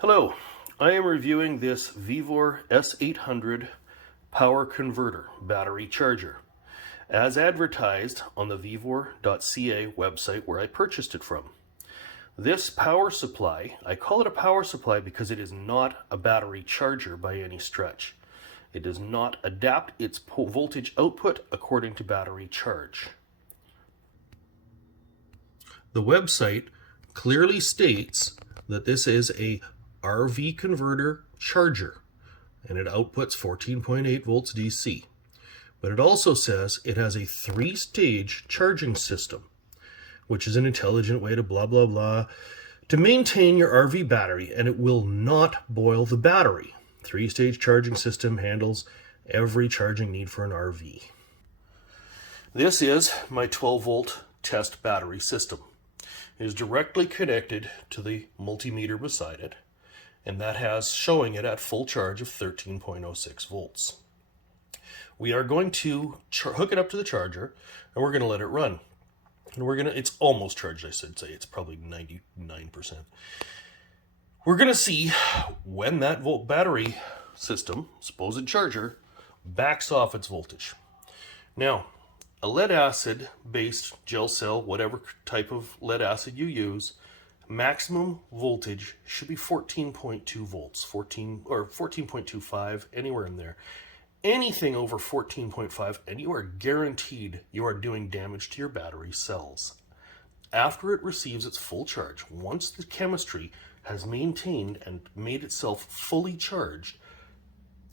Hello, I am reviewing this Vevor S800 power converter battery charger as advertised on the vevor.ca website where I purchased it from. This power supply, I call it a power supply because it is not a battery charger by any stretch. It does not adapt its voltage output according to battery charge. The website clearly states that this is a RV converter charger and it outputs 14.8 volts DC. But it also says it has a 3-stage charging system, which is an intelligent way to blah blah blah to maintain your RV battery, and it will not boil the battery. 3-stage charging system handles every charging need for an RV. This is my 12-volt test battery system. It is directly connected to the multimeter beside it, and that has showing it at full charge of 13.06 volts. We are going to hook it up to the charger, and we're going to let it run. And it's almost charged, I should say. It's probably 99%. We're going to see when that battery system, supposed charger, backs off its voltage. Now, a lead acid based gel cell, whatever type of lead acid you use, maximum voltage should be 14.2 volts, 14 or 14.25, anywhere in there. Anything over 14.5 and you are guaranteed you are doing damage to your battery cells. After it receives its full charge, once the chemistry has maintained and made itself fully charged,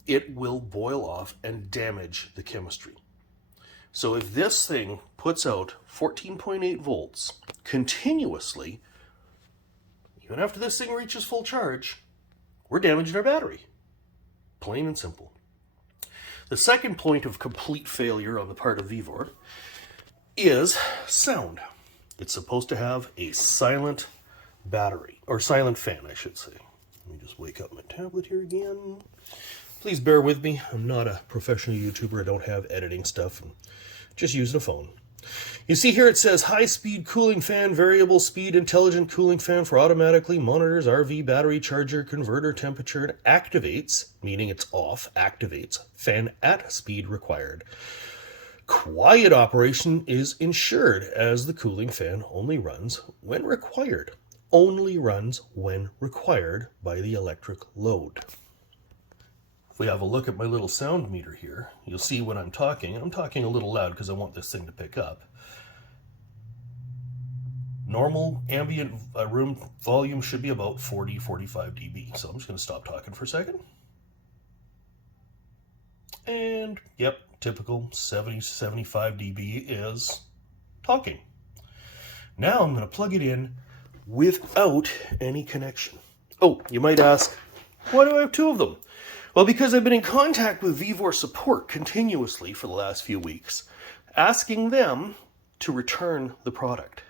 it will boil off and damage the chemistry. So if this thing puts out 14.8 volts continuously, even after this thing reaches full charge, we're damaging our battery. Plain and simple. The second point of complete failure on the part of Vevor is sound. It's supposed to have a silent battery, or silent fan, I should say. Let me just wake up my tablet here again. Please bear with me. I'm not a professional YouTuber. I don't have editing stuff. I'm just using a phone. You see here it says high-speed cooling fan, variable speed intelligent cooling fan for automatically monitors RV battery charger converter temperature and activates, meaning it's off, activates, fan at speed required. Quiet operation is ensured as the cooling fan only runs when required. Only runs when required by the electric load. If we have a look at my little sound meter here, you'll see when I'm talking a little loud because I want this thing to pick up. Normal ambient room volume should be about 40-45 dB. So I'm just going to stop talking for a second. And yep, typical 70-75 dB is talking. Now I'm going to plug it in without any connection. Oh, you might ask, why do I have two of them? Well, because I've been in contact with Vevor support continuously for the last few weeks, asking them to return the product.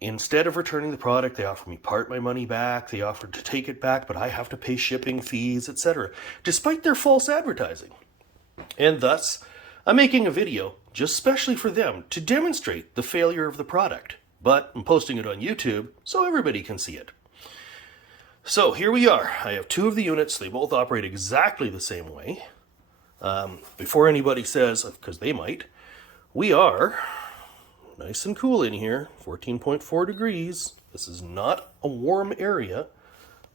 Instead of returning the product, they offer me part my money back, they offered to take it back, but I have to pay shipping fees, etc., despite their false advertising. And thus, I'm making a video just specially for them to demonstrate the failure of the product. But I'm posting it on YouTube so everybody can see it. So here we are. I have two of the units. They both operate exactly the same way. Before anybody says, because they might, we are nice and cool in here, 14.4 degrees. This is not a warm area.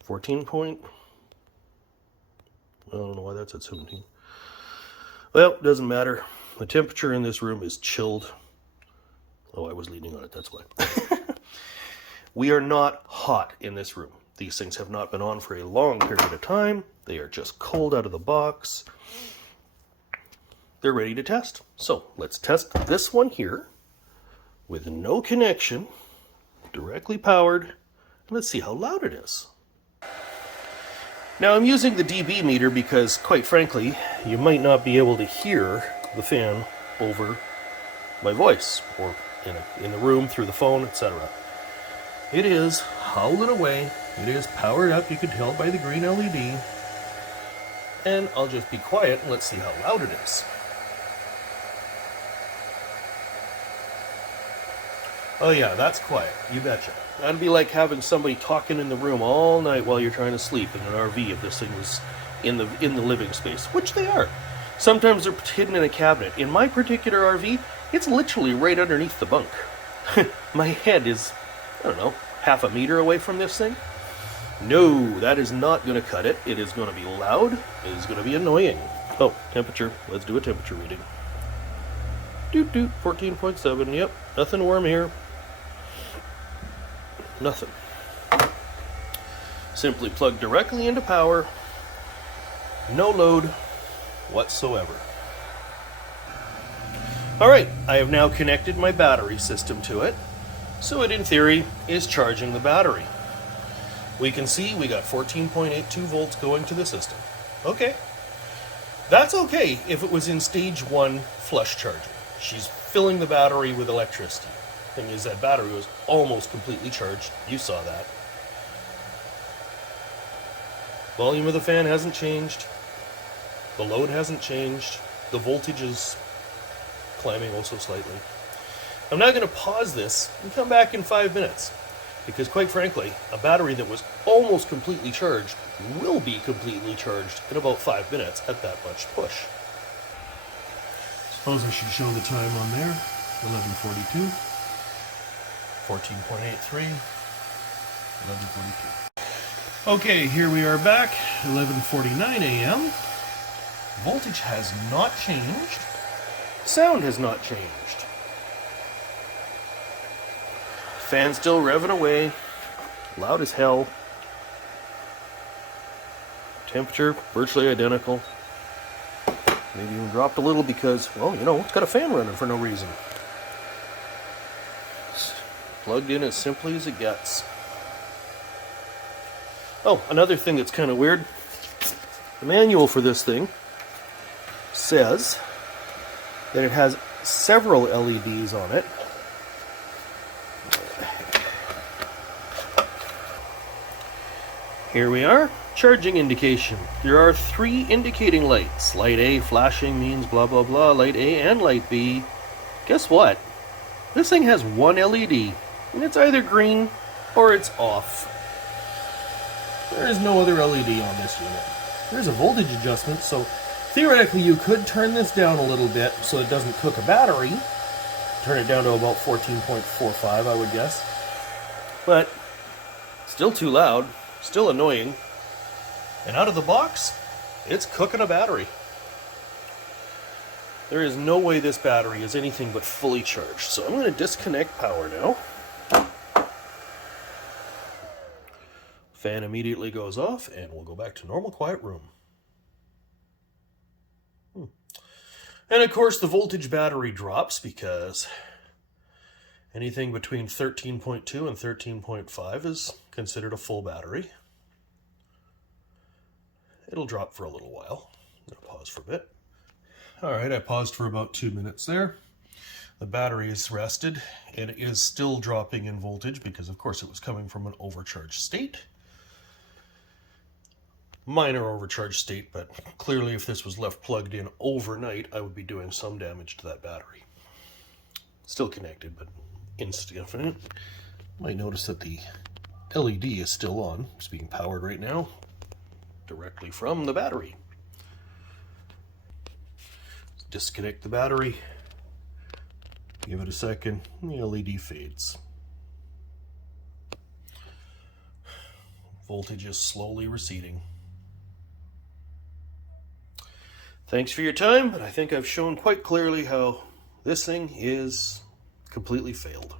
14 point, I don't know why that's at 17. Well, doesn't matter. The temperature in this room is chilled. Oh, I was leaning on it, that's why. We are not hot in this room. These things have not been on for a long period of time. They are just cold out of the box. They're ready to test. So let's test this one here with no connection, directly powered. Let's see how loud it is. Now I'm using the dB meter because, quite frankly, you might not be able to hear the fan over my voice or in the room through the phone, etc. It is howling away. It is powered up, you can tell by the green LED. And I'll just be quiet and let's see how loud it is. Oh yeah, that's quiet. You betcha. That'd be like having somebody talking in the room all night while you're trying to sleep in an RV if this thing was in the living space, which they are. Sometimes they're hidden in a cabinet. In my particular RV, it's literally right underneath the bunk. My head is, I don't know, half a meter away from this thing. No, that is not going to cut it. It is going to be loud. It is going to be annoying. Oh, temperature. Let's do a temperature reading. Doot doot, 14.7. Yep, nothing warm here. Nothing. Simply plug directly into power. No load whatsoever. Alright, I have now connected my battery system to it, so it in theory is charging the battery. We can see we got 14.82 volts going to the system. Okay. That's okay if it was in stage 1 flush charging. She's filling the battery with electricity. Thing is, that battery was almost completely charged. You saw that. Volume of the fan hasn't changed. The load hasn't changed. The voltage is climbing also slightly. I'm now going to pause this and come back in 5 minutes. Because quite frankly, a battery that was almost completely charged will be completely charged in about 5 minutes at that much push. Suppose I should show the time on there. 11:42. 14.83. 11:42. Okay, here we are back. 11:49 a.m. Voltage has not changed. Sound has not changed. Fan still revving away. Loud as hell. Temperature virtually identical. Maybe even dropped a little because, well, you know, it's got a fan running for no reason. It's plugged in as simply as it gets. Oh, another thing that's kind of weird. The manual for this thing says that it has several LEDs on it. Here we are, charging indication. There are 3 indicating lights. Light A flashing means blah blah blah, light A and light B. Guess what? This thing has 1 LED, and it's either green or it's off. There is no other LED on this unit. There's a voltage adjustment, so theoretically you could turn this down a little bit so it doesn't cook a battery. Turn it down to about 14.45, I would guess. But still too loud. Still annoying. And out of the box, it's cooking a battery. There is no way this battery is anything but fully charged. So I'm going to disconnect power now. Fan immediately goes off, and we'll go back to normal quiet room. And of course the voltage battery drops because anything between 13.2 and 13.5 is considered a full battery. It'll drop for a little while. I'm going to pause for a bit. Alright, I paused for about 2 minutes there. The battery is rested. It is still dropping in voltage because of course it was coming from an overcharged state. Minor overcharged state, but clearly if this was left plugged in overnight, I would be doing some damage to that battery. Still connected, but insignificant. Might notice that the LED is still on. It's being powered right now directly from the battery. Disconnect the battery. Give it a second, and the LED fades. Voltage is slowly receding. Thanks for your time, but I think I've shown quite clearly how this thing is completely failed.